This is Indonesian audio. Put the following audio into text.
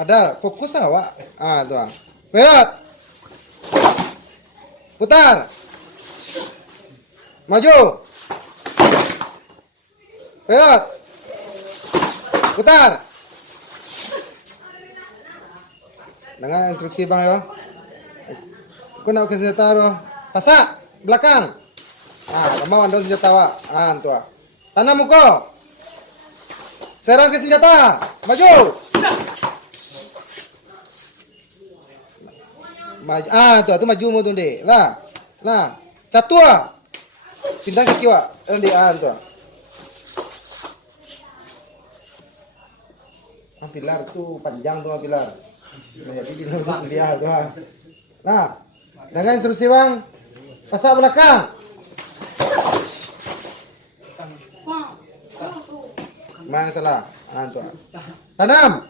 Padahal fokus lah, Wak. Ah, tuh. Belok. Putar. Maju. Belok. Putar. Dengan instruksi Bang ya. Kau nak ke senjata bro. Pasak belakang. Kamu anda senjata Wak. Tuh. Tanam muka. Serang ke senjata. Maju. Maju. Tuh maju mu tuh deh. Lah. Catua. Pindang kaki Wak. Nanti tuh. Pilar tuh panjang tuh pilar. Nah, jadi dia tuh. Nah, dengan instruksi Bang. Pasak belakang. Mana salah? Tuh. Tanam.